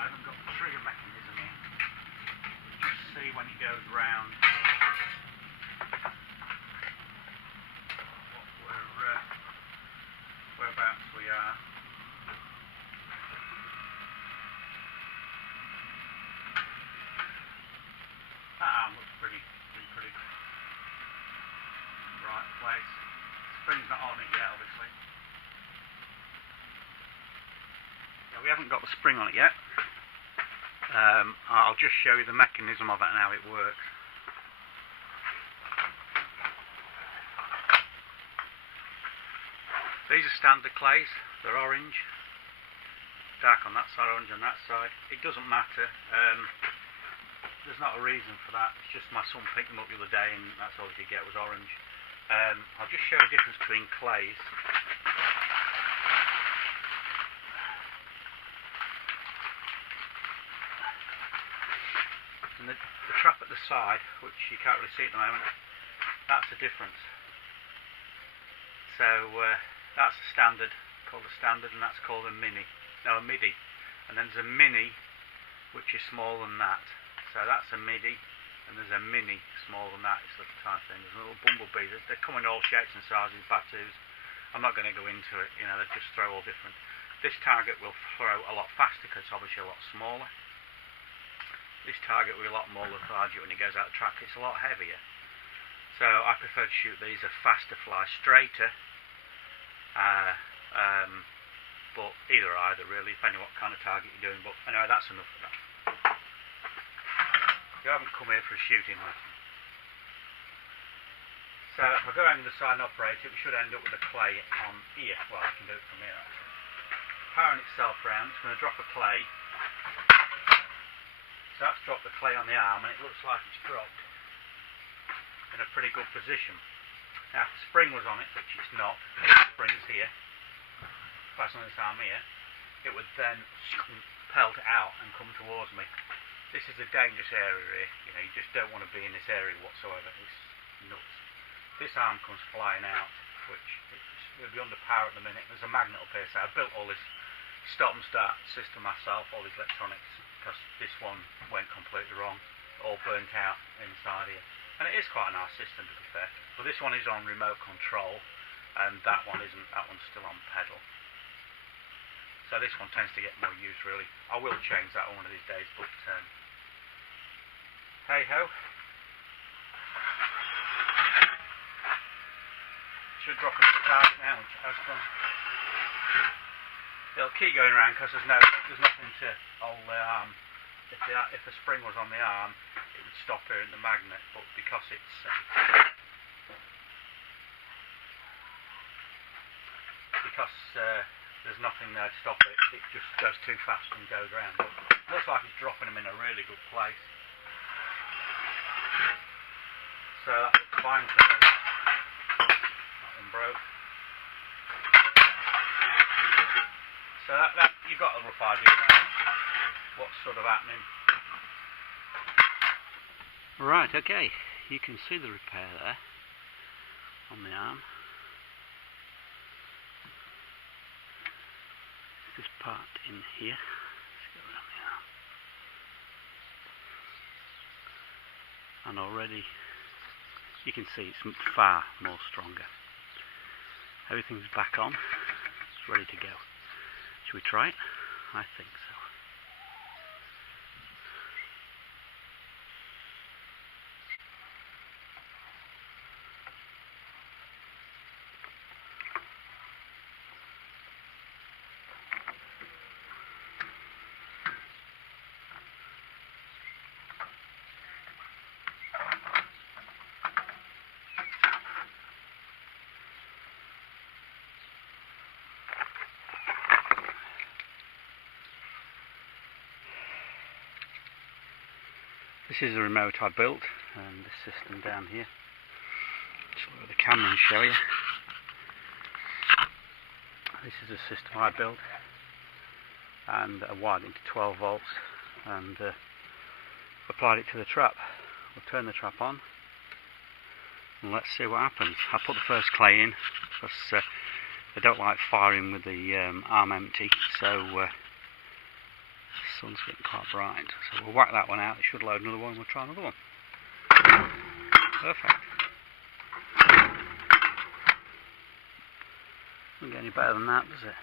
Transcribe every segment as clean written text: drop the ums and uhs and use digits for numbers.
I haven't got the trigger mechanism in. Just see when it goes round whereabouts we are. That arm looks pretty right place. Spring's not on it yet, obviously. Yeah, we haven't got the spring on it yet. I'll just show you the mechanism of it and how it works. These are standard clays. They're orange. Dark on that side, orange on that side. It doesn't matter. There's not a reason for that. It's just my son picked them up the other day and that's all he could get was orange. I'll just show a difference between clays. And the trap at the side, which you can't really see at the moment, that's the difference. So that's a standard, called a standard, and that's called a mini. No, a midi. And then there's a mini, which is smaller than that. So that's a midi, and there's a mini smaller than that. It's the type thing. There's a little bumblebee. They come in all shapes and sizes, batus. I'm not going to go into it. You know, they just throw all different. This target will throw a lot faster because it's obviously a lot smaller. This target will be a lot more lethargic when it goes out of track. It's a lot heavier. So I prefer to shoot these a faster fly, straighter. But either really, depending on what kind of target you're doing. But anyway, that's enough of that. You haven't come here for a shooting lesson. So if I go around the side and operate it, we should end up with a clay on here. Well, I can do it from here actually. Powering itself round, it's going to drop a clay. So that's dropped the clay on the arm, and it looks like it's dropped in a pretty good position. Now, if the spring was on it, which it's not, the spring's here. If I was on this arm here, it would then pelt out and come towards me. This is a dangerous area here. You know, you just don't want to be in this area whatsoever. It's nuts. This arm comes flying out, which will be under power at the minute. There's a magnet up here, so I built all this stop and start system myself, all these electronics, because this one went completely wrong, all burnt out inside here. And it is quite a nice system, to be fair. But this one is on remote control, and that one isn't. That one's still on pedal. So this one tends to get more use, really. I will change that one of these days, but hey ho. Should drop into the target now, which it has done. It'll keep going around because there's nothing to hold the arm. If the spring was on the arm, it would stop here in the magnet, but because it's there's nothing there to stop it, it just goes too fast and goes around. But it looks like it's dropping them in a really good place. So that looks fine for me. That one broke. So that you've got a rough idea now what's sort of happening. Right, okay. You can see the repair there on the arm. This part in here. Let's go around the arm. And already you can see it's far more stronger. Everything's back on. It's ready to go. Should we try it? I think so. This is a remote I built, and this system down here. Just look at the camera and show you. This is a system I built, and I wired it into 12 volts, and applied it to the trap. We'll turn the trap on, and let's see what happens. I put the first clay in, because they don't like firing with the arm empty, so sun's getting quite bright, so we'll whack that one out. It should load another one. We'll try another one. Perfect. Doesn't get any better than that, does it?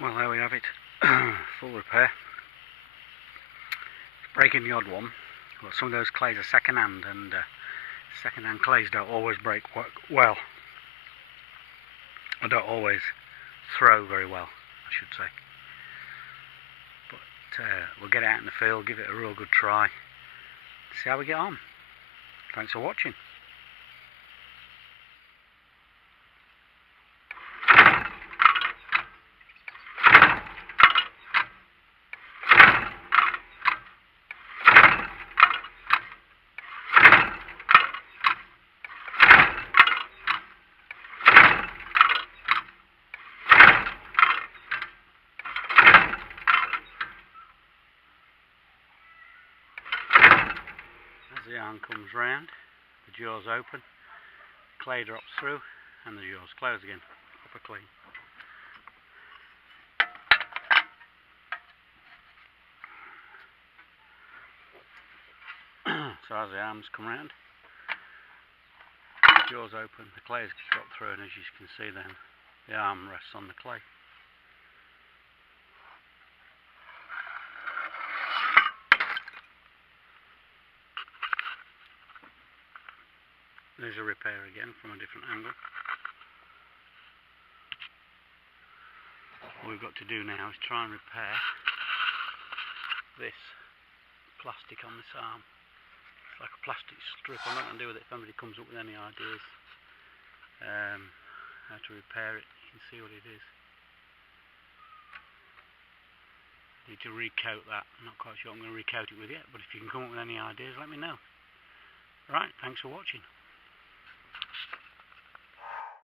Well, there we have it. Full repair. Breaking the odd one. Well, some of those clays are second hand, and second hand clays don't always break well. Or don't always throw very well, I should say. But we'll get it out in the field, give it a real good try, see how we get on. Thanks for watching. As the arm comes round, the jaws open, clay drops through, and the jaws close again, proper clean. So as the arms come round, the jaws open, the clay drop through, and as you can see then, the arm rests on the clay. There's a repair again from a different angle. What we've got to do now is try and repair this plastic on this arm. It's like a plastic strip. I'm not going to do with it if anybody comes up with any ideas how to repair it. You can see what it is. Need to recoat that. I'm not quite sure what I'm going to recoat it with yet, but if you can come up with any ideas, let me know. Right, thanks for watching.